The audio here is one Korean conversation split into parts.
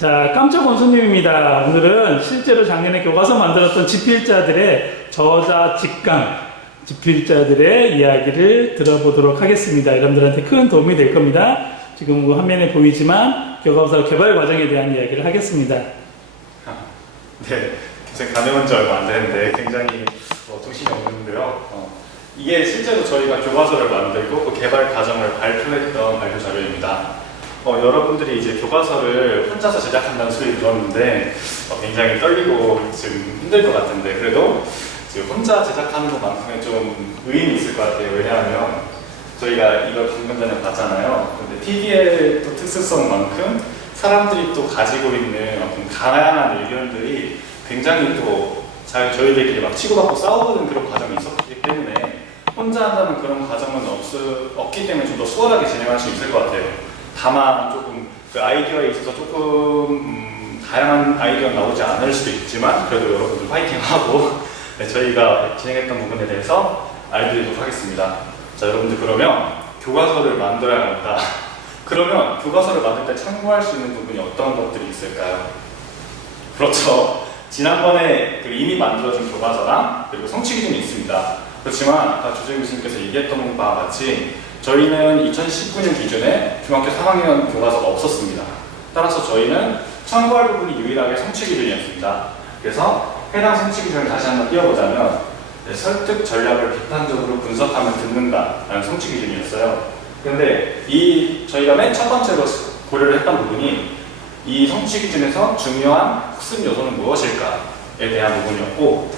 자, 깜짝 원수님입니다. 오늘은 실제로 작년에 교과서 만들었던 집필자들의 저자 직강, 집필자들의 이야기를 들어보도록 하겠습니다. 여러분들한테 큰 도움이 될 겁니다. 지금 화면에 보이지만 교과서 개발 과정에 대한 이야기를 하겠습니다. 네, 교생 다녀온 지 얼마 안 되는데 굉장히 정신이 없는데요. 이게 실제로 저희가 교과서를 만들고 그 개발 과정을 발표했던 발표 자료입니다. 여러분들이 이제 교과서를 혼자서 제작한다는 소리 들었는데 굉장히 떨리고 지금 힘들 것 같은데 그래도 지금 혼자 제작하는 것만큼의 좀 의의는 있을 것 같아요. 왜냐하면 저희가 이걸 방금 전에 봤잖아요. 근데 TV의 또 특수성만큼 사람들이 또 가지고 있는 어떤 다양한 의견들이 굉장히 또 저희들끼리 막 치고받고 싸우는 그런 과정이 있었기 때문에 혼자 한다는 그런 과정은 없기 때문에 좀 더 수월하게 진행할 수 있을 것 같아요. 다만 조금 그 아이디어에 있어서 조금 다양한 아이디어가 나오지 않을 수도 있지만 그래도 여러분들 파이팅하고 네, 저희가 진행했던 부분에 대해서 알려드리도록 하겠습니다. 자, 여러분들 그러면 교과서를 만들어야 합니다. 그러면 교과서를 만들 때 참고할 수 있는 부분이 어떤 것들이 있을까요? 그렇죠. 지난번에 이미 만들어진 교과서랑 그리고 성취 기준이 있습니다. 그렇지만 아까 조재민 교수님께서 얘기했던 바와 같이 저희는 2019년 기준에 중학교 3학년 교과서가 없었습니다. 따라서 저희는 참고할 부분이 유일하게 성취 기준이었습니다. 그래서 해당 성취 기준을 다시 한번 띄워보자면 설득 전략을 비판적으로 분석하면 듣는다라는 성취 기준이었어요. 그런데 저희가 맨 첫 번째로 고려를 했던 부분이 이 성취 기준에서 중요한 학습 요소는 무엇일까에 대한 부분이었고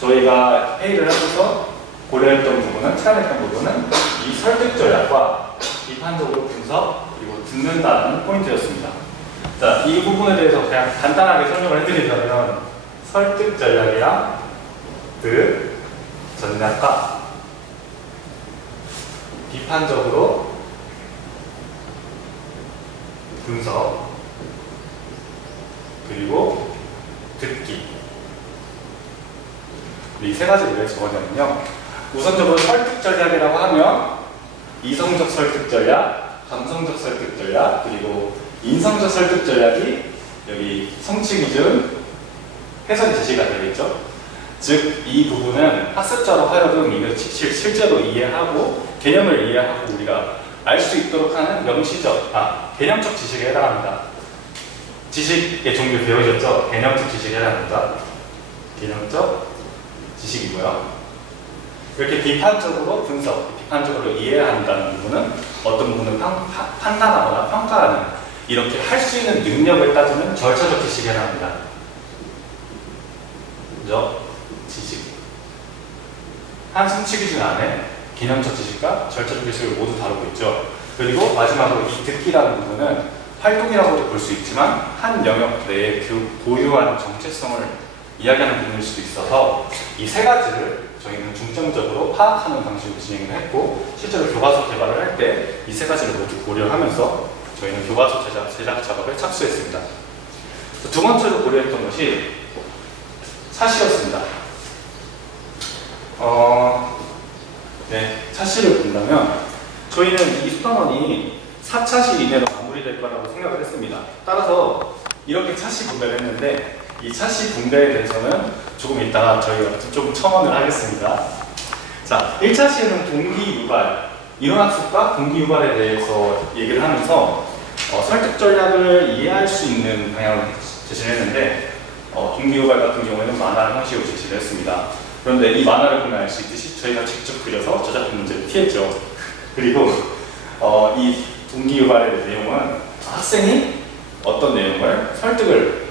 저희가 회의를 하면서 고려했던 부분은, 체감했던 부분은 이 설득 전략과 비판적으로 분석, 그리고 듣는다는 포인트였습니다. 자, 이 부분에 대해서 그냥 간단하게 설명을 해드리자면 설득 전략이랑 전략과 비판적으로 분석, 그리고 듣기 이 세 가지를 왜 적었냐면요. 우선적으로 설득 전략이라고 하면 이성적 설득 전략, 감성적 설득 전략, 그리고 인성적 설득 전략이 여기 성취 기준, 해석 제시가 되겠죠. 즉, 이 부분은 학습자로 하여금 이걸 실제로 이해하고 개념을 이해하고 우리가 알 수 있도록 하는 개념적 지식에 해당합니다. 지식의 종류 배우셨죠? 개념적 지식에 해당합니다. 개념적 지식이고요. 이렇게 비판적으로 분석, 비판적으로 이해한다는 부분은 어떤 부분은 판단하거나 평가하는 이렇게 할 수 있는 능력을 따지는 절차적 지식에 해당합니다. 그죠? 지식. 한 성취 기준 안에 개념적 지식과 절차적 지식을 모두 다루고 있죠. 그리고 마지막으로 이 듣기라는 부분은 활동이라고도 볼 수 있지만 한 영역 내에 고유한 정체성을 이야기하는 부분일 수도 있어서 이 세 가지를 저희는 중점적으로 파악하는 방식으로 진행을 했고 실제로 교과서 개발을 할 때 이 세 가지를 모두 고려하면서 저희는 교과서 제작 작업에 착수했습니다. 두 번째로 고려했던 것이 차시였습니다. 차시를 본다면 저희는 이 수강원이 4차시 이내로 마무리될 거라고 생각을 했습니다. 따라서 이렇게 차시 분배를 했는데 이 차시 분배에 대해서는 조금 이따가 저희가 좀 첨언을 하겠습니다. 자, 1차시에는 동기유발, 인원학습과 동기유발에 대해서 얘기를 하면서 설득 전략을 이해할 수 있는 방향을 제시를 했는데 동기유발 같은 경우에는 만화 형식으로 제시를 했습니다. 그런데 이 만화를 보면 알 수 있듯이 저희가 직접 그려서 저작권 문제를 피했죠. 그리고 이 동기유발의 내용은 학생이 어떤 내용을 설득을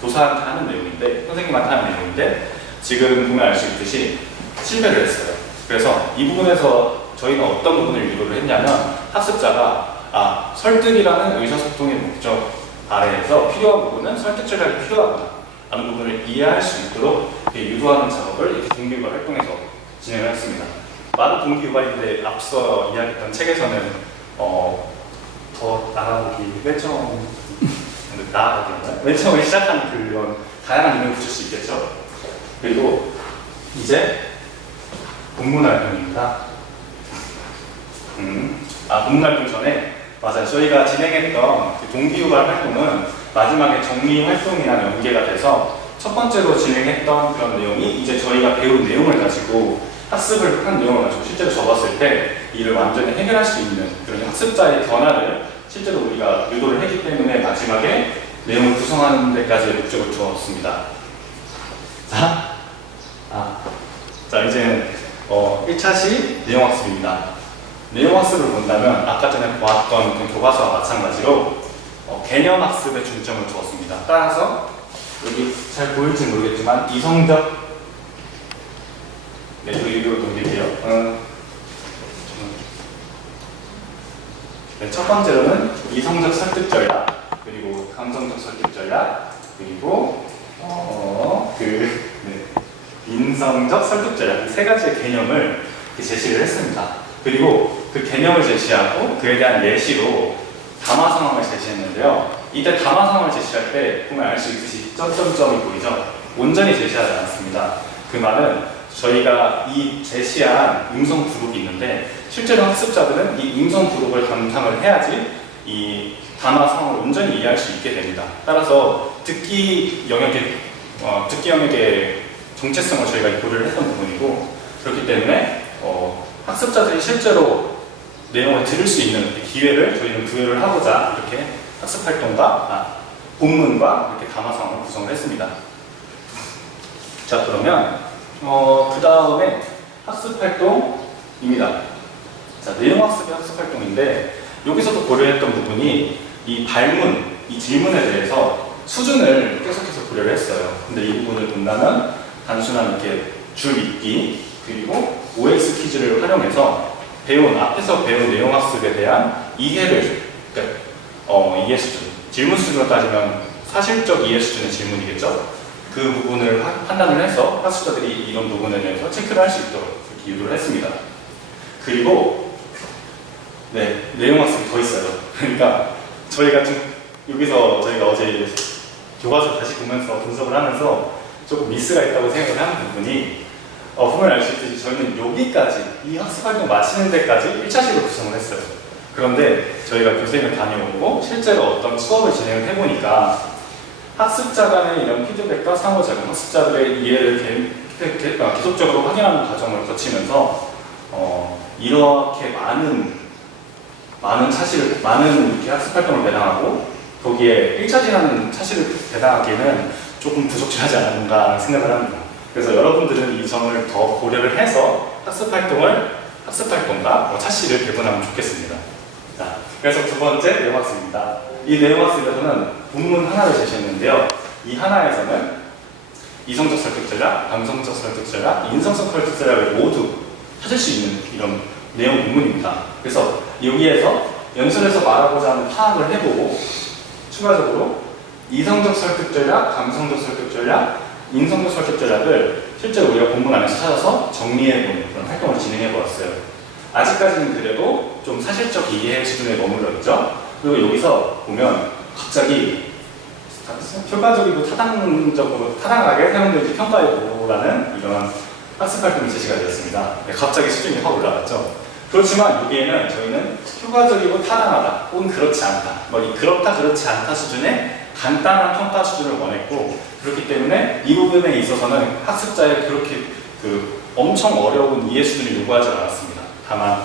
교사한테 하는 내용인데, 선생님한테 하는 내용인데 지금 보면 알 수 있듯이 실패를 했어요. 그래서 이 부분에서 저희는 어떤 부분을 유도를 했냐면 학습자가 설득이라는 의사소통의 목적 아래에서 필요한 부분은 설득 전략이 필요하구나 라는 부분을 이해할 수 있도록 유도하는 작업을 이렇게 동기유발 활동에서 진행을 했습니다. 많은 동기유발인데 앞서 이야기했던 책에서는 더 나가보기 맨 처음에 시작하는 그런 다양한 의미를 붙일 수 있겠죠. 그리고 이제 본문 활동입니다. 본문 활동 전에 맞아요. 저희가 진행했던 그 동기유발 활동은 마지막에 정리 활동이랑 연계가 돼서 첫 번째로 진행했던 그런 내용이 이제 저희가 배운 내용을 가지고 학습을 한 내용을 가지고 실제로 적었을 때 이를 완전히 해결할 수 있는 그런 학습자의 변화를 실제로 우리가 유도를 했기 때문에 마지막에 내용을 구성하는 데까지의 목적을 두었습니다. 자 이제는 1차시 내용학습입니다. 내용학습을 본다면 아까 전에 보았던 그 교과서와 마찬가지로 개념학습에 중점을 두었습니다. 따라서 여기 잘 보일지 모르겠지만 이성적 여기로 넘길게요. 네, 첫 번째로는 이성적 설득 전략, 그리고 감성적 설득 전략, 그리고 인성적 설득 전략, 이 세 가지의 개념을 제시를 했습니다. 그리고 그 개념을 제시하고 그에 대한 예시로 담화 상황을 제시했는데요. 이때 담화 상황을 제시할 때 보면 알 수 있듯이 점점점이 보이죠? 온전히 제시하지 않았습니다. 그 말은 저희가 이 제시한 음성 부록이 있는데 실제로 학습자들은 이 음성 부록을 감상을 해야지 이 담화 상황을 온전히 이해할 수 있게 됩니다. 따라서 듣기 영역의 정체성을 저희가 고려를 했던 부분이고, 그렇기 때문에 학습자들이 실제로 내용을 들을 수 있는 기회를 저희는 부여를 하고자 이렇게 학습 활동과 본문과 이렇게 담화 상황을 구성을 했습니다. 자 그러면 그 다음에 학습 활동입니다. 자 내용 학습의 학습 활동인데 여기서도 고려했던 부분이 이 발문, 이 질문에 대해서 수준을 계속해서 고려를 했어요. 근데 이 부분을 본다면 단순한 이렇게 줄 읽기 그리고 OX 퀴즈를 활용해서 앞에서 배운 내용 학습에 대한 이해를, 그러니까 이해 수준, 질문 수준으로 따지면 사실적 이해 수준의 질문이겠죠. 그 부분을 판단을 해서 학습자들이 이런 부분에 대해서 체크를 할 수 있도록 이렇게 유도를 했습니다. 그리고 내용 학습이 더 있어요. 그러니까 저희가 어제 교과서 다시 보면서 분석을 하면서 조금 미스가 있다고 생각을 하는 부분이 보면 알 수 있듯이 저희는 여기까지 이 학습 활동 마치는 데까지 1차식으로 구성을 했어요. 그런데 저희가 교생을 다녀오고 실제로 어떤 수업을 진행을 해보니까 학습자 간의 이런 피드백과 상호작용, 학습자들의 이해를 계속적으로 확인하는 과정을 거치면서 이렇게 많은 차시를, 많은 이렇게 학습 활동을 배당하고 거기에 1차시라는 차시를 배당하기에는 조금 부족하지 않은가 생각을 합니다. 그래서 여러분들은 이 점을 더 고려를 해서 학습 활동과 차시를 배분하면 좋겠습니다. 자, 그래서 두 번째 내용학습입니다. 이 내용학습에서는 본문 하나를 제시했는데요. 이 하나에서는 이성적 설득 전략, 감성적 설득 전략, 인성적 설득 전략을 모두 찾을 수 있는 이런 내용 본문입니다. 그래서 여기에서 연설에서 말하고자 하는 파악을 해보고 추가적으로 이성적 설득 전략, 감성적 설득 전략, 인성적 설득 전략을 실제로 우리가 본문 안에서 찾아서 정리해보는 그런 활동을 진행해보았어요. 아직까지는 그래도 좀 사실적 이해 수준에 머물러 있죠. 그리고 여기서 보면 갑자기 효과적이고 타당하게 사용될지 평가해보라는 이런 학습 활동이 제시가 되었습니다. 갑자기 수준이 확 올라갔죠. 그렇지만 여기에는 저희는 효과적이고 타당하다 혹은 그렇지 않다, 그렇다 그렇지 않다 수준의 간단한 평가 수준을 원했고, 그렇기 때문에 이 부분에 있어서는 학습자의 그렇게 엄청 어려운 이해 수준을 요구하지 않았습니다. 다만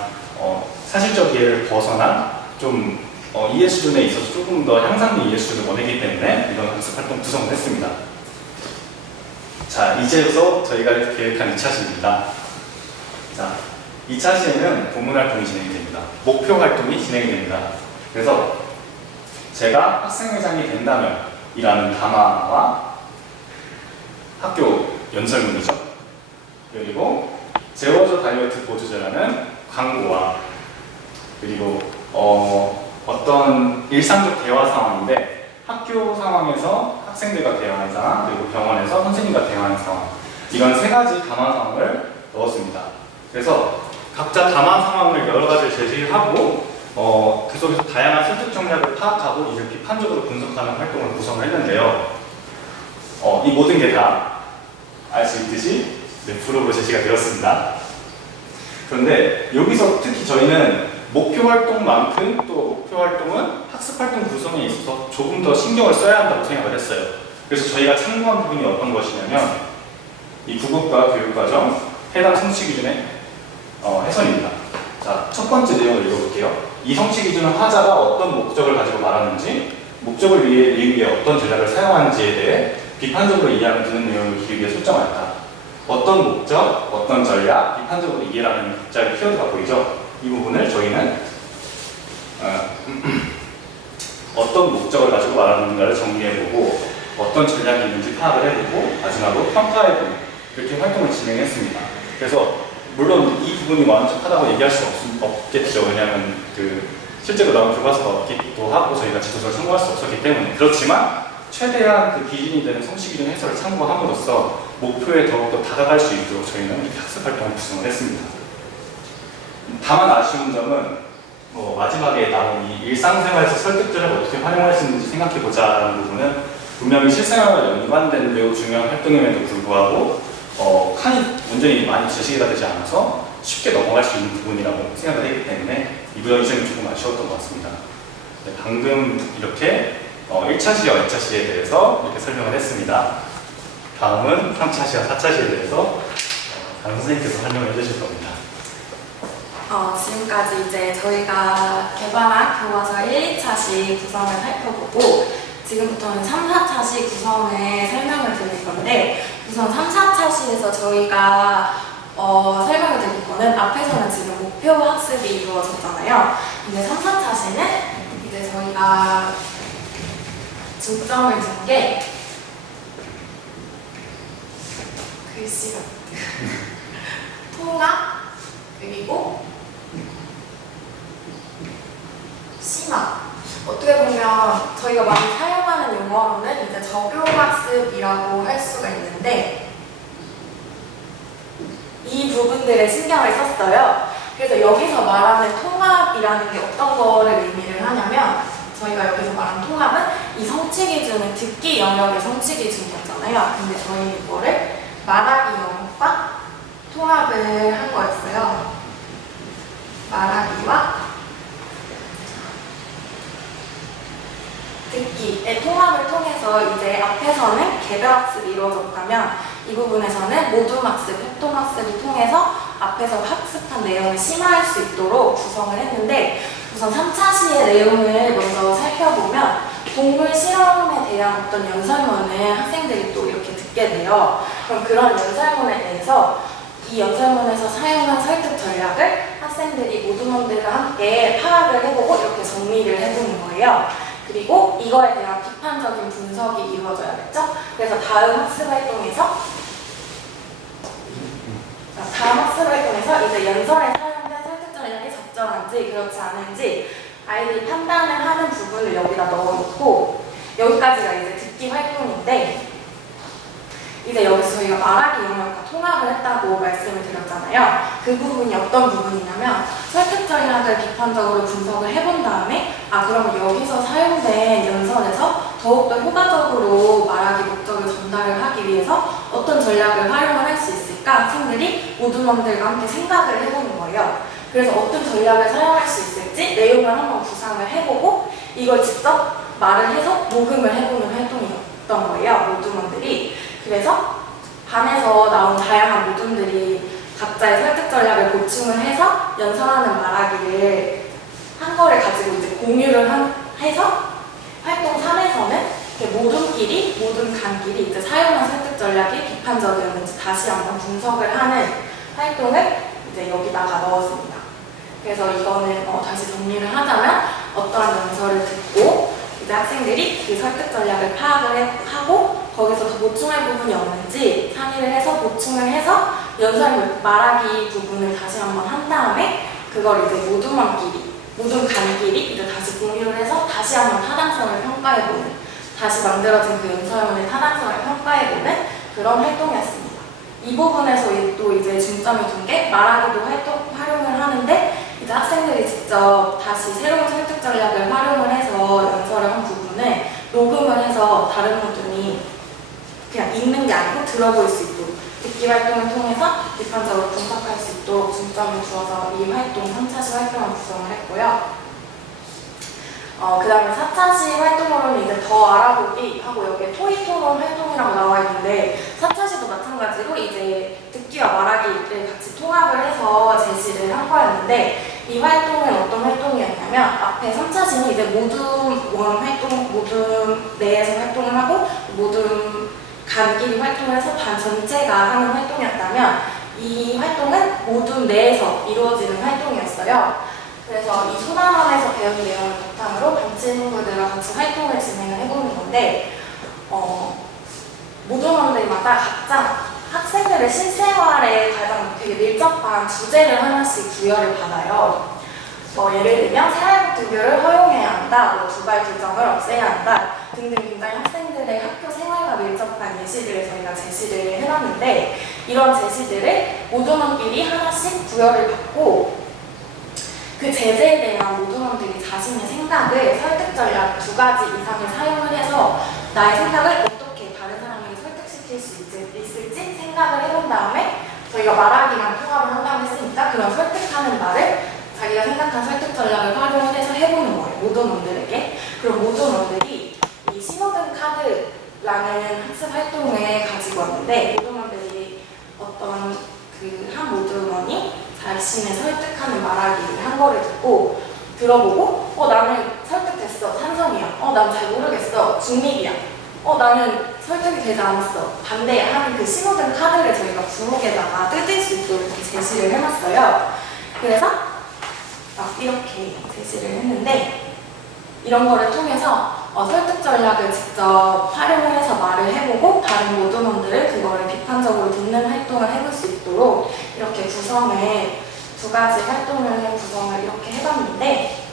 사실적 이해를 벗어난 좀 이해 수준에 있어서 조금 더 향상된 이해 수준을 원했기 때문에 이런 학습 활동 구성을 했습니다. 자, 이제서 저희가 계획한 2차시입니다. 자, 2차시에는 본문 활동이 진행이 됩니다. 목표 활동이 진행이 됩니다. 그래서 제가 학생회장이 된다면 이라는 담화와 학교 연설문이죠. 그리고 제워저 다이어트 보조제라는 광고와 그리고 어떤 일상적 대화 상황인데 학교 상황에서 학생들과 대화하는 상황, 그리고 병원에서 선생님과 대화하는 상황, 이런 세 가지 담화 상황을 넣었습니다. 그래서 각자 담화 상황을 여러 가지를 제시하고 그 속에서 다양한 설득 전략을 파악하고 이를 비판적으로 분석하는 활동을 구성을 했는데요. 이 모든 게 다 알 수 있듯이 프로로 제시가 되었습니다. 그런데 여기서 특히 저희는 목표 활동만큼 또 목표 활동은 학습 활동 구성에 있어서 조금 더 신경을 써야 한다고 생각을 했어요. 그래서 저희가 참고한 부분이 어떤 것이냐면 이 구급과 교육과정 해당 성취 기준의 해설입니다. 자, 첫 번째 내용을 읽어볼게요. 이 성취 기준은 하자가 어떤 목적을 가지고 말하는지, 목적을 이루기 위해 어떤 전략을 사용하는지에 대해 비판적으로 이해하는 드는 내용을 기르기 위해 설정하였다. 어떤 목적, 어떤 전략, 비판적으로 이해라는 갑자기 키워드가 보이죠? 이 부분을 저희는 어떤 목적을 가지고 말하는가를 정리해보고 어떤 전략이 있는지 파악을 해보고 마지막으로 평가해보는 이렇게 활동을 진행했습니다. 그래서 물론 이 부분이 완벽하다고 얘기할 수 없겠죠. 왜냐하면 실제로 나온 교과서가 없기도 하고 저희가 지도서를 참고할 수 없었기 때문에. 그렇지만 최대한 그 기준이 되는 성취 기준 해설을 참고함으로써 목표에 더욱더 다가갈 수 있도록 저희는 이렇게 학습 활동을 구성을 했습니다. 다만 아쉬운 점은 마지막에 나온 이 일상생활에서 설득들을 어떻게 활용할 수 있는지 생각해보자는 부분은 분명히 실생활과 연관된 매우 중요한 활동임에도 불구하고 온전히 많이 제시가 되지 않아서 쉽게 넘어갈 수 있는 부분이라고 생각을 했기 때문에 이 부분이 조금 아쉬웠던 것 같습니다. 네, 방금 이렇게 1차 시와 2차 시에 대해서 이렇게 설명을 했습니다. 다음은 3차 시와 4차 시에 대해서 강 선생님께서 설명을 해주실 겁니다. 지금까지 이제 저희가 개발한 교과서 1, 2차 시 구성을 살펴보고 지금부터는 3, 4차 시 구성을 설명을 드릴 건데 우선 3, 4차 시에서 저희가 설명을 드릴 거는 앞에서는 지금 목표 학습이 이루어졌잖아요. 근데 3, 4차 시는 이제 저희가 중점을 둔 게 글씨가 통합 그리고 심화. 어떻게 보면 저희가 많이 사용하는 용어로는 이제 적용학습이라고 할 수가 있는데 이 부분들에 신경을 썼어요. 그래서 여기서 말하는 통합이라는 게 어떤 거를 의미를 하냐면 저희가 여기서 말하는 통합은 이 성취 기준은 듣기 영역의 성취 기준이었잖아요. 근데 저희 이거를 말하기 영역과 통합을 한 거였어요. 말하기와 듣기의 통합을 통해서 이제 앞에서는 개별학습이 이루어졌다면 이 부분에서는 모둠학습, 협동학습을 통해서 앞에서 학습한 내용을 심화할 수 있도록 구성을 했는데 우선 3차 시의 내용을 먼저 살펴보면 동물 실험에 대한 어떤 연설문을 학생들이 또 이렇게 듣게 돼요. 그럼 그런 연설문에 대해서 이 연설문에서 사용한 설득 전략을 학생들이 모둠원들과 함께 파악을 해보고 이렇게 정리를 해보는 거예요. 그리고 이거에 대한 비판적인 분석이 이루어져야겠죠? 그래서 다음 학습 활동에서 이제 연설에 사용된 설득 전략이 적절한지 그렇지 않은지 아이들이 판단을 하는 부분을 여기다 넣어놓고 여기까지가 이제 듣기 활동인데 이제 여기서 저희가 말하기 영역과 통합을 했다고 말씀을 드렸잖아요. 그 부분이 어떤 부분이냐면 설득 전략을 비판적으로 분석을 해본 다음에 그럼 여기서 사용된 연설에서 더욱더 효과적으로 말하기 목적을 전달을 하기 위해서 어떤 전략을 활용을 할 수 있을까 학생들이 모둠원들과 함께 생각을 해보는 거예요. 그래서 어떤 전략을 사용할 수 있을지 내용을 한번 구상을 해보고 이걸 직접 말을 해서 녹음을 해보는 활동이었던 거예요. 모둠원들이. 그래서 반에서 나온 다양한 모둠들이 각자의 설득 전략을 보충을 해서 연설하는 말하기를 한 거를 가지고 이제 공유를 해서 활동 3에서는 모둠 간끼리 이제 사용한 설득 전략이 비판적이었는지 다시 한번 분석을 하는 활동을 이제 여기다가 넣었습니다. 그래서 이거는 다시 정리를 하자면 어떠한 연설을 듣고 이제 학생들이 그 설득 전략을 파악을 하고 거기서 더 보충할 부분이 없는지 상의를 해서 보충을 해서 연설 말하기 부분을 다시 한번 한 다음에 그걸 이제 모둠 간끼리 이제 다시 공유를 해서 다시 한번 타당성을 평가해보는 다시 만들어진 그 연설문의 타당성을 평가해보는 그런 활동이었습니다. 이 부분에서 또 이제 중점이 둔 게 말하기도 활용을 하는데 이제 학생들이 직접 다시 새로운 설득 전략을 활용을 해서 연설을 한 부분을 녹음을 해서 다른 모둠이 그냥 읽는 게 아니고 들어볼 수 있도록 듣기 활동을 통해서 비판적으로 분석할 수 있도록 중점을 두어서 이 활동, 3차시 활동을 구성을 했고요. 그 다음에 4차시 활동으로는 이제 더 알아보기 하고 여기에 토의 토론 활동이라고 나와 있는데 4차시도 마찬가지로 이제 듣기와 말하기를 같이 통합을 해서 제시를 한 거였는데 이 활동은 어떤 활동이었냐면 앞에 3차시는 이제 모둠 원 활동, 모둠 내에서 활동을 하고 모둠 간끼리 활동을 해서 반 전체가 하는 활동이었다면 이 활동은 모둠 내에서 이루어지는 활동이었어요. 그래서 이 소남원에서 배운 내용을 바탕으로 반 친구들과 같이 활동을 진행을 해보는 건데 모둠원들마다 각자 학생들의 실생활에 가장 되게 밀접한 주제를 하나씩 부여를 받아요. 예를 들면 생활복등교를 허용해야 한다, 두발 규정을 없애야 한다 등등 굉장히 학생들의 학교 생활과 밀접한 예시들을 저희가 제시를 해놨는데 이런 제시들을 모둠원끼리 하나씩 부여를 받고 그 제재에 대한 모둠원들이 자신의 생각을 설득 전략 2가지 이상을 사용을 해서 나의 생각을 어떻게 다른 사람에게 설득시킬 수 있을지 생각을 해본 다음에 저희가 말하기랑 통합을 한다고 했으니까 그런 설득하는 말을 자기가 생각한 설득 전략을 활용을 해서 해보는 거예요. 모둠원들에게. 그럼 모둠원들이 이 신호등 카드라는 학습 활동을 가지고 왔는데 모둠원들이 어떤 그 한 모둠원이 자신을 설득하는 말하기를 한 거를 듣고 들어보고 나는 설득됐어, 찬성이야, 난 잘 모르겠어, 중립이야, 나는 설득이 되지 않았어, 반대야 하는 그 신호등 카드를 저희가 부록에다가 뜯을 수 있도록 이렇게 제시를 해놨어요. 그래서 이렇게 제시를 했는데 이런 거를 통해서 설득 전략을 직접 활용을 해서 말을 해보고 다른 모둠원들을 그거를 비판적으로 듣는 활동을 해볼 수 있도록 이렇게 구성을 2가지 활동을 구성을 이렇게 해봤는데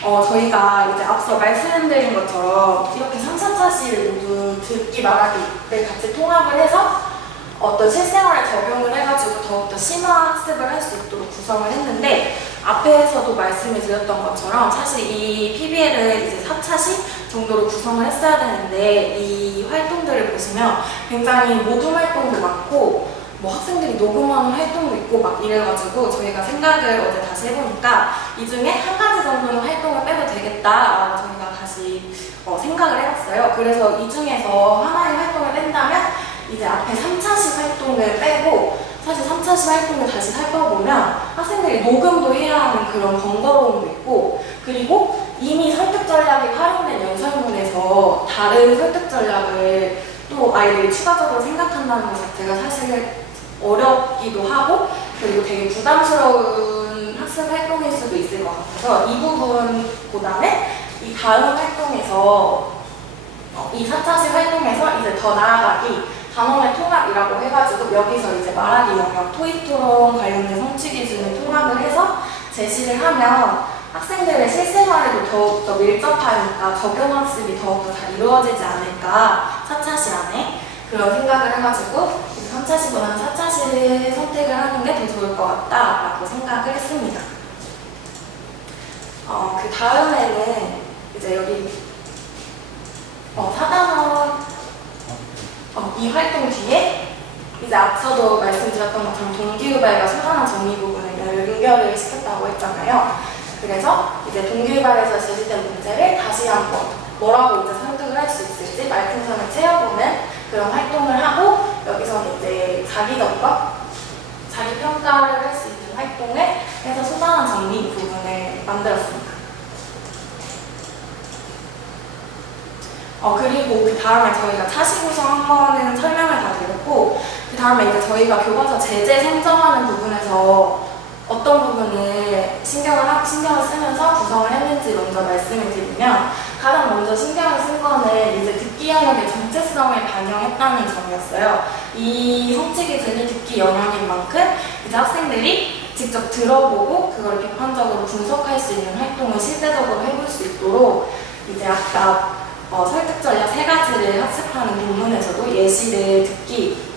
저희가 이제 앞서 말씀드린 것처럼 이렇게 3, 4차시를 모두 듣기 말하기를 같이 통합을 해서 어떤 실생활에 적용을 해가지고 더욱더 심화 학습을 할 수 있도록 구성을 했는데 앞에서도 말씀을 드렸던 것처럼 사실 이 PBL을 이제 4차시 정도로 구성을 했어야 되는데 이 활동들을 보시면 굉장히 모둠 활동도 많고 학생들이 녹음하는 활동도 있고 막 이래가지고 저희가 생각을 어제 다시 해보니까 이 중에 한 가지 정도는 활동을 빼도 되겠다라고 저희가 다시 생각을 해봤어요. 그래서 이 중에서 하나의 활동을 뺀다면 이제 앞에 3차시 활동을 빼고 사실 3차시 활동을 다시 살펴보면 학생들이 녹음도 해야 하는 그런 번거로움도 있고 그리고 이미 설득 전략이 활용된 연설문에서 다른 설득 전략을 또 아이들이 추가적으로 생각한다는 것 자체가 사실 어렵기도 하고 그리고 되게 부담스러운 학습 활동일 수도 있을 것 같아서 이 부분보다는 이 다음 활동에서 이 4차시 활동에서 이제 더 나아가기 단원의 통합이라고 해가지고 여기서 이제 말하기 영역, 토익 토론 관련된 성취 기준을 통합을 해서 제시를 하면 학생들의 실생활에도 더욱더 밀접하니까 적용 학습이 더욱더 잘 이루어지지 않을까 4차시 안에 그런 생각을 해가지고 3차시보다는 4차시를 선택을 하는 게 더 좋을 것 같다라고 생각을 했습니다. 그 다음에는 이제 여기 4단원 이 활동 뒤에 이제 앞서도 말씀드렸던 것처럼 동기유발과 소단원 정리 부분을 연결을 시켰다고 했잖아요. 그래서 이제 동기유발에서 제시된 문제를 다시 한번 뭐라고 이제 설득을 할 수 있을지 말풍선을 채워보는 그런 활동을 하고 여기서는 이제 자기 점검, 자기 평가를 할 수 있는 활동을 해서 소단원 정리 부분을 만들었습니다. 그리고 그 다음에 저희가 차시 구성 한 번은 설명을 다 드렸고 그 다음에 이제 저희가 교과서 제재 선정하는 부분에서 어떤 부분을 신경을 쓰면서 구성을 했는지 먼저 말씀을 드리면 가장 먼저 신경을 쓴 거는 이제 듣기 영역의 정체성을 반영했다는 점이었어요. 이 성취 기준이 듣기 영역인 만큼 이제 학생들이 직접 들어보고 그걸 비판적으로 분석할 수 있는 활동을 실제적으로 해볼 수 있도록 이제 아까 설득 전략 3가지를 학습하는 부분에서도 예시를 듣기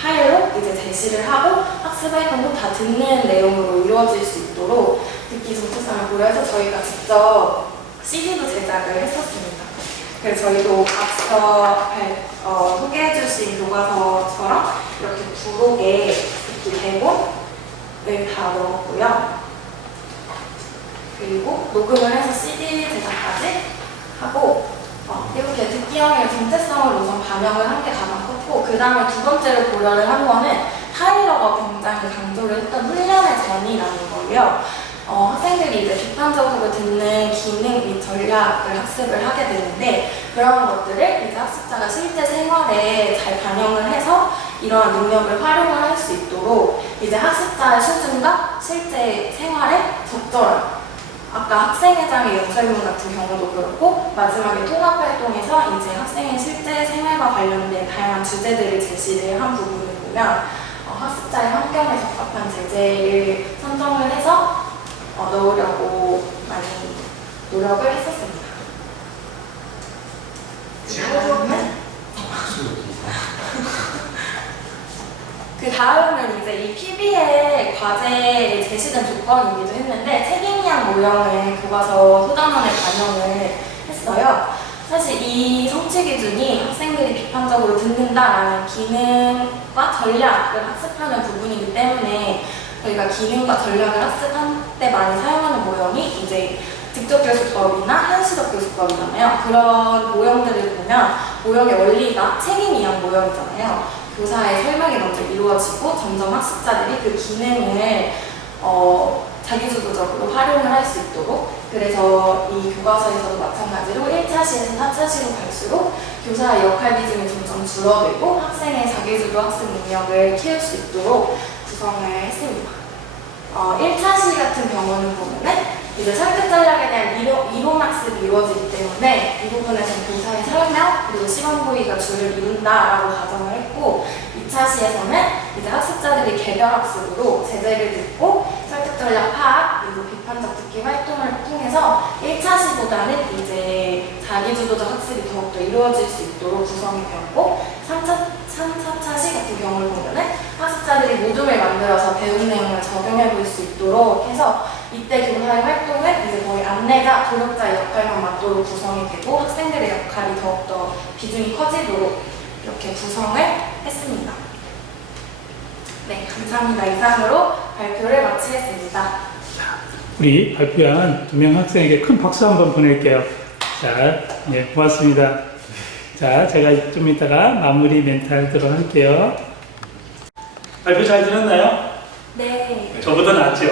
파일로 이제 제시를 하고 학습 활동도 다 듣는 내용으로 이루어질 수 있도록 듣기 정체성을 고려해서 저희가 직접 CD도 제작을 했었습니다. 그래서 저희도 앞서 소개해주신 교과서처럼 이렇게 부록에 듣기 대본을 다 넣었고요. 그리고 녹음을 해서 CD 제작까지 하고 이렇게 듣기형의 정체성을 우선 반영을 한 게 가장 컸고, 그 다음에 두 번째로 고려를 한 거는 타일러가 굉장히 강조를 했던 훈련의 전이라는 거고요. 학생들이 이제 비판적으로 듣는 기능 및 전략을 학습을 하게 되는데, 그런 것들을 이제 학습자가 실제 생활에 잘 반영을 해서 이러한 능력을 활용을 할 수 있도록 이제 학습자의 수준과 실제 생활에 적절한, 아까 학생회장의 연설문 같은 경우도 그렇고, 마지막에 통합활동에서 이제 학생의 실제 생활과 관련된 다양한 주제들을 제시를 한 부분을 보면 학습자의 환경에 적합한 제재를 선정을 해서 넣으려고 많이 노력을 했었습니다. 그 다음은 이제 이 PB의 과제에 제시된 조건이기도 했는데, 책임이한 모형을 교과서 소단원에 반영을 했어요. 사실 이 성취 기준이 학생들이 비판적으로 듣는다라는 기능과 전략을 학습하는 부분이기 때문에 저희가 기능과 전략을 학습할 때 많이 사용하는 모형이 이제 직접 교수법이나 한시적 교수법이잖아요. 그런 모형들을 보면 모형의 원리가 책임 이한 모형이잖아요. 교사의 설명이 먼저 이루어지고 점점 학습자들이 그 기능을 자기주도적으로 활용을 할 수 있도록, 그래서 이 교과서에서도 마찬가지로 1차시에서 4차시로 갈수록 교사의 역할 비중이 점점 줄어들고 학생의 자기주도 학습 능력을 키울 수 있도록 구성을 했습니다. 1차시 같은 경우는 보면은 이제 설득 전략에 대한 이론 학습이 이루어지기 때문에 이 부분에서는 교사의 설명 그리고 시범 보기가 주를 이룬다라고 가정을 했고, 2차시에서는 이제 학습자들이 개별 학습으로 제재를 듣고 설득 전략 파악 그리고 비판적 듣기 활동을 통해서 1차시보다는 이제 자기주도적 학습이 더욱더 이루어질 수 있도록 구성이 되었고, 3, 4차시 같은 경우를 보면은 학습자들이 모둠을 만들어서 배운 내용을 적용해 볼 수 있도록 해서 이때 교사의 활동은 이제 거의 안내자, 조력자의 역할만 맡도록 구성이 되고 학생들의 역할이 더욱더 비중이 커지도록 이렇게 구성을 했습니다. 네, 감사합니다. 이상으로 발표를 마치겠습니다. 우리 발표한 2명 학생에게 큰 박수 한번 보낼게요. 자, 네, 고맙습니다. 자, 제가 좀 이따가 마무리 멘트 하도록 할게요. 발표 잘 들었나요? 네. 저보다 낫죠?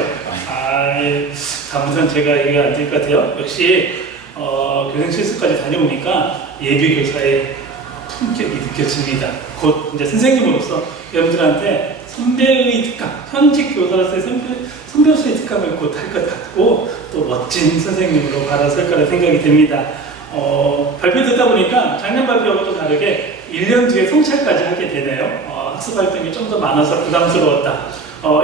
다음부터는 제가 얘기가 안 될 것 같아요. 역시 교생 실습까지 다녀오니까 예비 교사의 품격이 느껴집니다. 곧 이제 선생님으로서 여러분들한테 선배의 특강, 현직 교사로서의 선배로서의 특강을 곧 할 것 같고, 또 멋진 선생님으로 바라설 거라 생각이 됩니다. 발표 듣다 보니까 작년 발표하고도 다르게 1년 뒤에 성찰까지 하게 되네요. 학습 활동이 좀 더 많아서 부담스러웠다.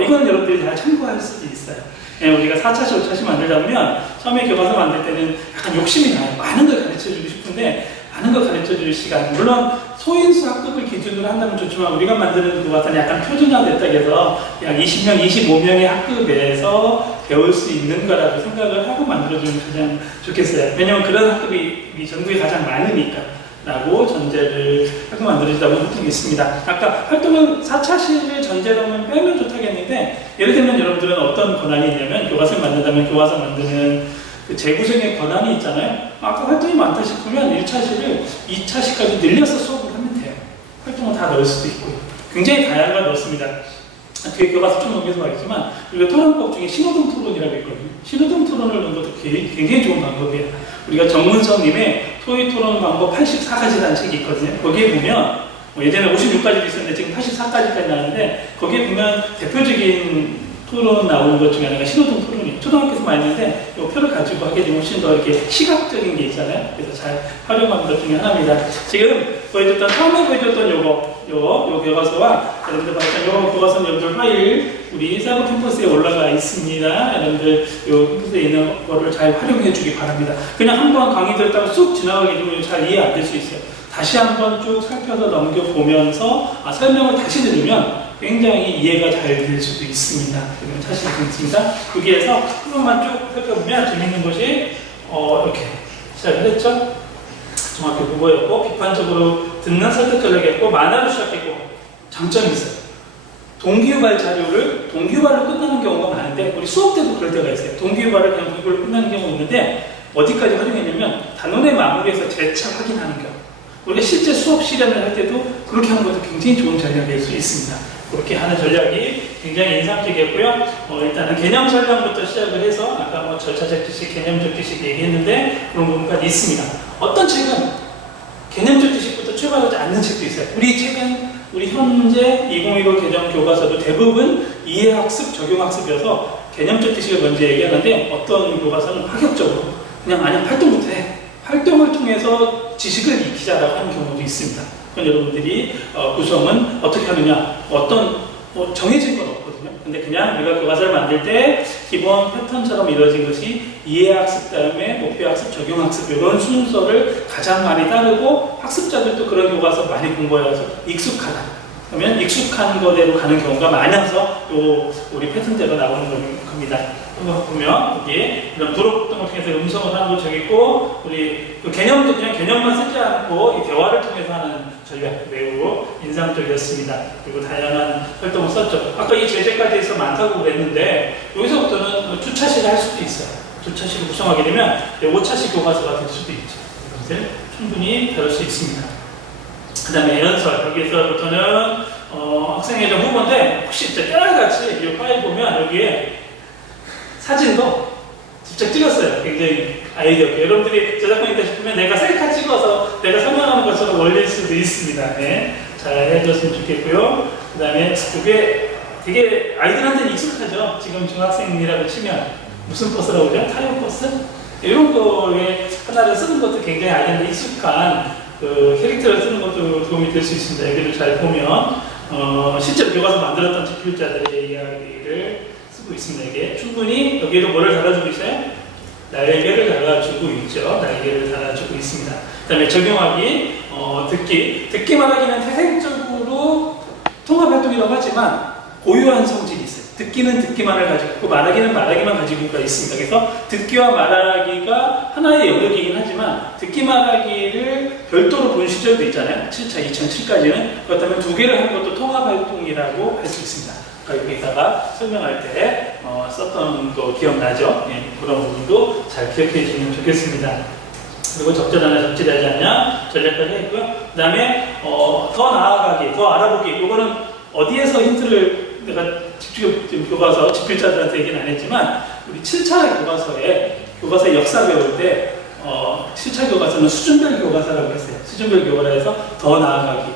이건 여러분들이 잘 참고할 수도 있어요. 우리가 4차시, 5차시 만들다 보면 처음에 교과서 만들 때는 약간 욕심이 나요. 많은 걸 가르쳐주고 싶은데 많은 걸 가르쳐줄 시간. 물론 소인수 학급을 기준으로 한다면 좋지만 우리가 만드는 교과서는 약간 표준화됐다 해서 약 20명, 25명의 학급에서 배울 수 있는 거라고 생각을 하고 만들어주면 가장 좋겠어요. 왜냐면 그런 학급이 우리 전국에 가장 많으니까. 라고 전제를 하고 만들어지다고 생각했습니다. 아까 활동은 4차시를 전제로 하면 빼면 좋다겠는데, 예를 들면 여러분들은 어떤 권한이 있냐면 교과서를 만든다면 교과서 만드는 그 재구성의 권한이 있잖아요. 아까 활동이 많다 싶으면 1차시를 2차시까지 늘려서 수업을 하면 돼요. 활동은 다 넣을 수도 있고요. 굉장히 다양한 걸 넣습니다. 뒤에 교과서 좀 넘겨서 말했지만 우리가 토론법 중에 신호등 토론이라고 있거든요. 신호등 토론을 넣는 것도 굉장히 좋은 방법이에요. 우리가 정문성님의 토의 토론 방법 84가지라는 책이 있거든요. 거기에 보면 예전에 56가지도 있었는데 지금 84가지까지 나왔는데, 거기에 보면 대표적인 토론 나오는 것 중에 하나가 신호등 토론이에요. 초등학교에서 많이 했는데 이 표를 가지고 하게 되면 훨씬 더 이렇게 시각적인 게 있잖아요. 그래서 잘 활용하는 것 중에 하나입니다. 지금 보여줬던, 처음에 보여줬던 요 교과서와 여러분들 봤던 요 교과서는 여러분들 파일 우리 사이버 캠퍼스에 올라가 있습니다. 여러분들 요 캠퍼스에 있는 거를 잘 활용해 주기 바랍니다. 그냥 한번 강의 들었다가 쑥 지나가게 되면 잘 이해 안 될 수 있어요. 다시 한번 쭉 살펴서 넘겨보면서 설명을 다시 들으면 굉장히 이해가 잘 될 수도 있습니다. 그러면 자신이 있습니다. 여기에서 한 번만 쭉 살펴보면 재밌는 것이 이렇게 시작을 했죠. 중학교 국어였고, 비판적으로 듣는 설득 전략이었고, 만화로 시작했고, 장점이 있어요. 동기유발 자료를 동기유발로 끝나는 경우가 많은데, 우리 수업 때도 그럴 때가 있어요. 동기유발을 그냥 동기유발로 끝나는 경우가 있는데, 어디까지 활용했냐면, 단원의 마무리에서 재차 확인하는 경우. 우리가 실제 수업 실현을 할 때도 그렇게 하는 것도 굉장히 좋은 전략이 될 수 있습니다. 그렇게 하는 전략이 굉장히 인상적이었고요. 일단은 개념 설명부터 시작을 해서 아까 뭐 절차적 지식, 개념적 지식 얘기했는데 그런 부분까지 있습니다. 어떤 책은 개념적 지식부터 출발하지 않는 책도 있어요. 우리 책은 우리 현재 2015 개정 교과서도 대부분 이해학습, 적용학습이어서 개념적 지식을 먼저 얘기하는데 어떤 교과서는 파격적으로 그냥 아니 활동부터 해. 활동을 통해서 지식을 익히자라고 하는 경우도 있습니다. 그럼 여러분들이 구성은 어떻게 하느냐, 어떤 뭐 정해진 건 없거든요. 근데 그냥 우리가 교과서를 만들 때 기본 패턴처럼 이루어진 것이 이해학습 다음에 목표학습, 적용학습 이런 순서를 가장 많이 따르고 학습자들도 그런 교과서 많이 공부해서 익숙하다. 그러면 익숙한 거대로 가는 경우가 많아서 우리 패턴대로 나오는 겁니다. 한번 보면 여기 이런 도로활동을 통해서 음성을 하는 거 저기 있고, 우리 그 개념도 그냥 개념만 쓰지 않고 이 대화를 통해서 하는 전략 매우 인상적이었습니다. 그리고 다양한 활동을 썼죠. 아까 이 제재까지 해서 많다고 그랬는데 여기서부터는 뭐 주차식을 할 수도 있어요. 주차식을 구성하게 되면 5차식 교과서가 될 수도 있죠. 이것을 충분히 다룰 수 있습니다. 그 다음에 연설, 여기서부터는 학생회장 후보인데 혹시 진짜 깨알같이 이 파일 보면 여기에 사진도 직접 찍었어요. 굉장히 아이디어. 여러분들이 저작권이 있다 싶으면 내가 셀카 찍어서 내가 설명하는 것처럼 올릴 수도 있습니다. 네. 잘 해줬으면 좋겠고요. 그 다음에 이게 되게 아이들한테는 익숙하죠. 지금 중학생이라고 치면 무슨 버스라고 그러죠? 타요 버스? 이런 거에 하나를 쓰는 것도 굉장히 아이들한테 익숙한 그 캐릭터를 쓰는 것도 도움이 될 수 있습니다. 여기를 잘 보면 실제로 교과서 만들었던 집필자들의 이야기를 쓰고 있습니다. 이게 충분히 여기에도 뭐를 달아주고 있어요? 날개를 달아주고 있죠. 날개를 달아주고 있습니다. 그 다음에 적용하기, 듣기만 하기는 태생적으로 통합활동이라고 하지만 고유한 성질이 있어요. 듣기는 듣기만을 가지고 있고 말하기는 말하기만 가지고가 있습니다. 그래서 듣기와 말하기가 하나의 영역이긴 하지만 듣기 말하기를 별도로 본 시절도 있잖아요. 7차 2007까지는. 그렇다면 두 개를 하는 것도 통합활동이라고 할 수 있습니다. 여기다가 설명할 때 썼던 거 기억나죠? 예, 그런 부분도 잘 기억해 주시면 좋겠습니다. 그리고 적절하냐 적절하지 않냐 전략까지 했고요. 그 다음에 더 나아가기, 더 알아보기. 이거는 어디에서 힌트를 내가 지금 교과서 집필자들한테 얘기는 안 했지만 우리 7차 교과서 역사 배울 때 7차 교과서는 수준별 교과서라고 했어요. 수준별 교과라 해서 더 나아가기,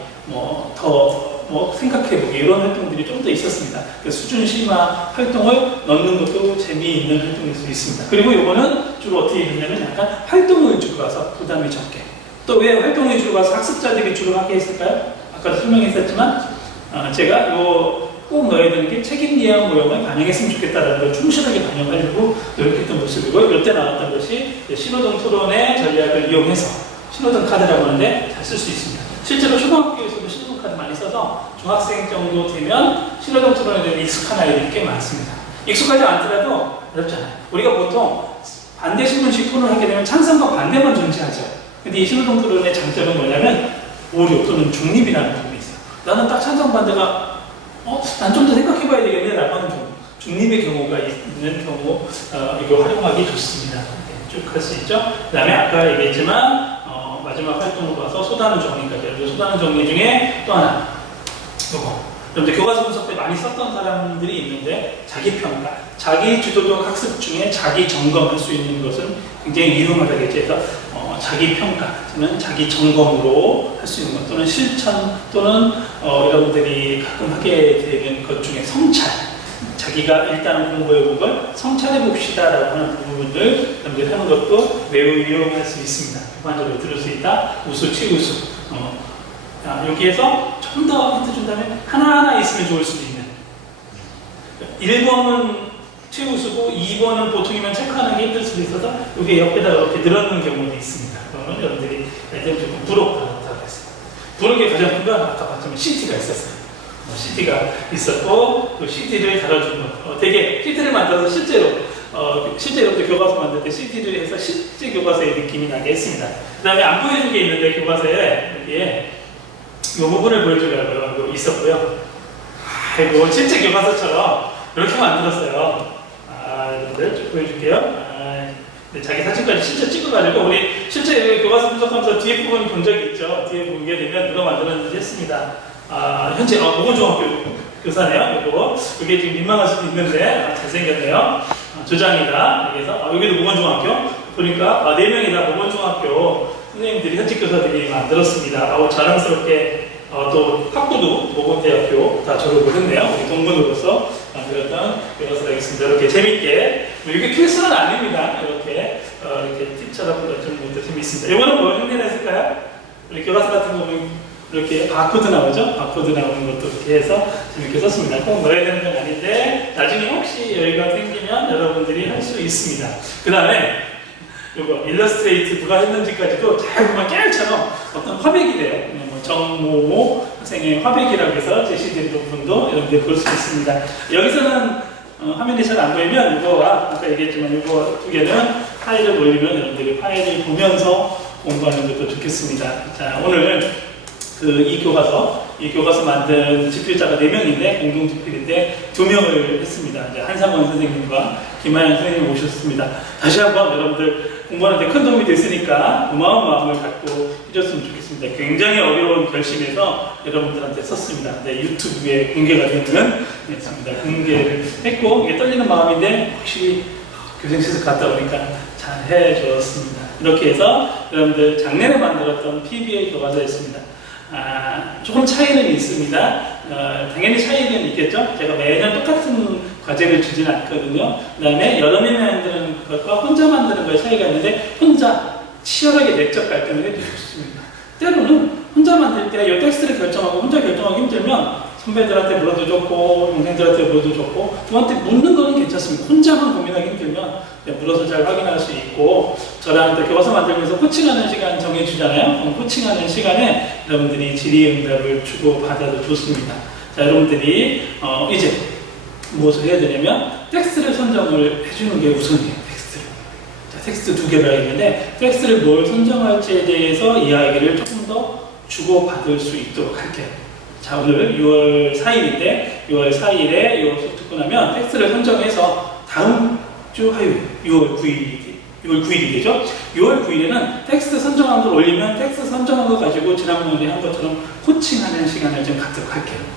생각해보기 이런 활동들이 좀 더 있었습니다. 수준 심화 활동을 넣는 것도 재미있는 활동일 수 있습니다. 그리고 이거는 주로 어떻게 했냐면 약간 활동 위주로 가서 부담이 적게. 또 왜 활동 위주로 가서 학습자들이 주로 하게 했을까요? 아까도 설명했었지만 제가 꼭 넣어야 되는 게 책임 예약 모형을 반영했으면 좋겠다는 걸 충실하게 반영하려고 노력했던 모습이고, 이때 나왔던 것이 신호등 토론의 전략을 이용해서 신호등 카드라고 하는데 잘 쓸 수 있습니다. 실제로 초등학교에서도 신호등 카드 많이 써서 중학생 정도 되면 신호등 토론에 대해 익숙한 아이들이 꽤 많습니다. 익숙하지 않더라도 어렵잖아요. 우리가 보통 반대 신문식 토론을 하게 되면 찬성과 반대만 존재하죠. 근데 이 신호등 토론의 장점은 뭐냐면 오류 또는 중립이라는 부분이 있어요. 나는 딱 찬성 반대가 난 좀 더 생각해봐야 되겠네 라고 하는 경우, 중립의 경우가 있는 경우 이거 활용하기 좋습니다. 쭉 할 수 있죠. 그 다음에 아까 얘기했지만 마지막 활동으로 가서 쏟아는 정리까지. 쏟아는 정리 중에 또 하나 이거 여러분들 교과서 분석 때 많이 썼던 사람들이 있는데 자기평가, 자기 주도적 학습 중에 자기 점검할 수 있는 것은 굉장히 유용하다겠죠. 그래서 자기평가 또는 자기 점검으로 할 수 있는 것 또는 실천 또는 여러분들이 가끔 하게 되는 것 중에 성찰, 자기가 일단 공부해본 걸 성찰해 봅시다 라고 하는 부분을 여러분들이 하는 것도 매우 유용할 수 있습니다. 객관적으로 들을 수 있다. 우수, 최우수. 여기에서 좀 더 힌트 준다면 하나하나 있으면 좋을 수도 있는 1번은 최우수고 2번은 보통이면 체크하는 게 힘들 수도 있어서 여기 옆에다가 이렇게 늘어놓는 경우도 있습니다. 그러면 여러분들이 조금 부럽다고 했어요. 부럽게 가장 큰 건 아까 봤지만 CT가 있었어요. CT가 있었고 그 CT를 달아주는 거. 되게 CT를 만들어서 실제로 실제 여러분들 교과서 만들 때 CD를 해서 실제 교과서의 느낌이 나게 했습니다. 그 다음에 안 보여준 게 있는데 교과서에 여기에 이 부분을 보여주려고 있었고요. 아이고 실제 교과서처럼 이렇게 만들었어요. 여러분들 쭉 보여줄게요. 네, 자기 사진까지 실제 찍어가지고 우리 실제 교과서 분석하면서 뒤에 부분 본 적이 있죠. 뒤에 보게 되면 누가 만들었는지 했습니다. 현재 모건중학교 교사네요. 이거 이게 지금 민망할 수도 있는데 잘생겼네요. 조장이다. 그래서 여기도 모건중학교 보니까 4명이다. 모건중학교 선생님들이 현직 교사들이 만들었습니다. 자랑스럽게 또 학부도 모건대학교 다 졸업을 했네요. 우리 동문으로서 만들었던 교과서가 있습니다. 이렇게 재밌게 이게 퀴즈는 아닙니다. 이렇게 팁 찾아보는 것도 재밌습니다. 이거는 뭐 흉내냈을까요? 우리 교과서 같은 거 보면 이렇게 바코드 나오죠? 바코드 나오는 것도 이렇게 해서 재밌게 썼습니다. 꼭 넣어야 되는 건 아닌데 나중에 혹시 여유가 생기면 여러분들이 할 수 있습니다. 그 다음에 이거 일러스트레이트 누가 했는지까지도 잘 보면 깨알처럼 어떤 화백이 돼요. 정모모 학생의 화백이라고 해서 제시된 부분도 여러분들 볼 수 있습니다. 여기서는 화면이 잘 안 보이면 이거와 아까 얘기했지만 이거 두 개는 파일을 올리면 여러분들이 파일을 보면서 공부하는 것도 좋겠습니다. 자, 오늘 이 교과서 만든 집필자가 4명인데 공동집필인데 2명을 했습니다. 이제 한상원 선생님과 김하연 선생님을 모셨습니다. 다시 한번 여러분들 공부하는데 큰 도움이 됐으니까 고마운 마음을 갖고 해줬으면 좋겠습니다. 굉장히 어려운 결심에서 여러분들한테 썼습니다. 네, 유튜브에 공개가 되는 공개를 했고 이게 떨리는 마음인데 혹시 교생실에서 갔다 오니까 잘 해줬습니다. 이렇게 해서 여러분들 작년에 만들었던 PBA 교과서였습니다. 조금 차이는 있습니다. 당연히 차이는 있겠죠. 제가 매년 똑같은 과제를 주지는 않거든요. 그 다음에 여러 명이 만드는 것과 혼자 만드는 거에 차이가 있는데 혼자 치열하게 내적 갈등을 해주셨습니다. 때로는 혼자 만들 때 이 텍스트를 결정하고 혼자 결정하기 힘들면 선배들한테 물어도 좋고 동생들한테 물어도 좋고 저한테 묻는 거는 괜찮습니다. 혼자만 고민하기 힘들면 물어서 잘 확인할 수 있고 저랑 또 교과서 만들면서 코칭하는 시간 정해주잖아요. 코칭하는 시간에 여러분들이 질의응답을 주고 받아도 좋습니다. 자, 여러분들이 이제 무엇을 해야 되냐면 텍스트를 선정을 해주는 게 우선이에요. 텍스트 2개가 있는데 텍스트를 뭘 선정할지에 대해서 이야기를 조금 더 주고받을 수 있도록 할게요. 자, 오늘 6월 4일인데 6월 4일에 이거 듣고 나면 텍스트를 선정해서 다음 주 화요일 6월 9일이 되죠? 6월 9일에는 텍스트 선정한 걸 올리면 텍스트 선정한 거 가지고 지난번에 한 것처럼 코칭하는 시간을 좀 갖도록 할게요.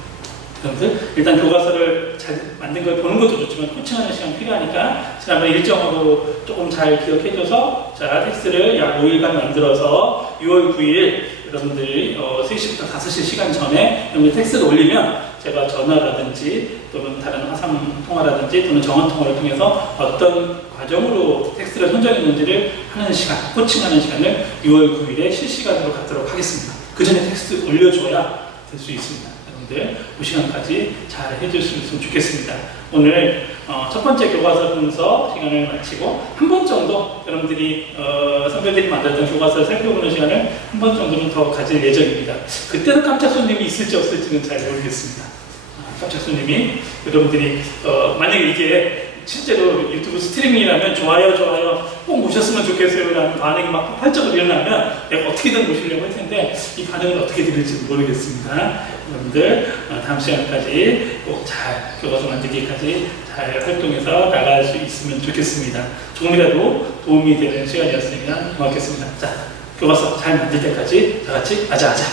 여러분들 일단 교과서를 잘 만든 걸 보는 것도 좋지만 코칭하는 시간 필요하니까 지난번 일정하고 조금 잘 기억해줘서 자 텍스트를 약 5일간 만들어서 6월 9일 여러분들이 3시부터 5시 시간 전에 여러분들 텍스트를 올리면 제가 전화라든지 또는 다른 화상 통화라든지 또는 정원 통화를 통해서 어떤 과정으로 텍스트를 선정했는지를 하는 시간, 코칭하는 시간을 6월 9일에 실시간으로 갖도록 하겠습니다. 그 전에 텍스트 올려줘야 될 수 있습니다. 그 시간까지 잘 해줄 수 있으면 좋겠습니다. 오늘 첫 번째 교과서 분석 시간을 마치고 한 번 정도 여러분들이 선배들이 만들었던 교과서를 살펴보는 시간을 한 번 정도는 더 가질 예정입니다. 그때는 깜짝 손님이 있을지 없을지는 잘 모르겠습니다. 깜짝 손님이 여러분들이 만약에 이게 실제로 유튜브 스트리밍이라면 좋아요 꼭 모셨으면 좋겠어요 라는 반응이 막 폭발적으로 일어나면 내가 어떻게든 모시려고 할 텐데 이 반응을 어떻게 드릴지 모르겠습니다. 여러분들 다음 시간까지 꼭 잘 교과서 만들기까지 잘 활동해서 나갈 수 있으면 좋겠습니다. 조금이라도 도움이 되는 시간이었으면 고맙겠습니다. 자, 교과서 잘 만들 때까지 다 같이 아자아자.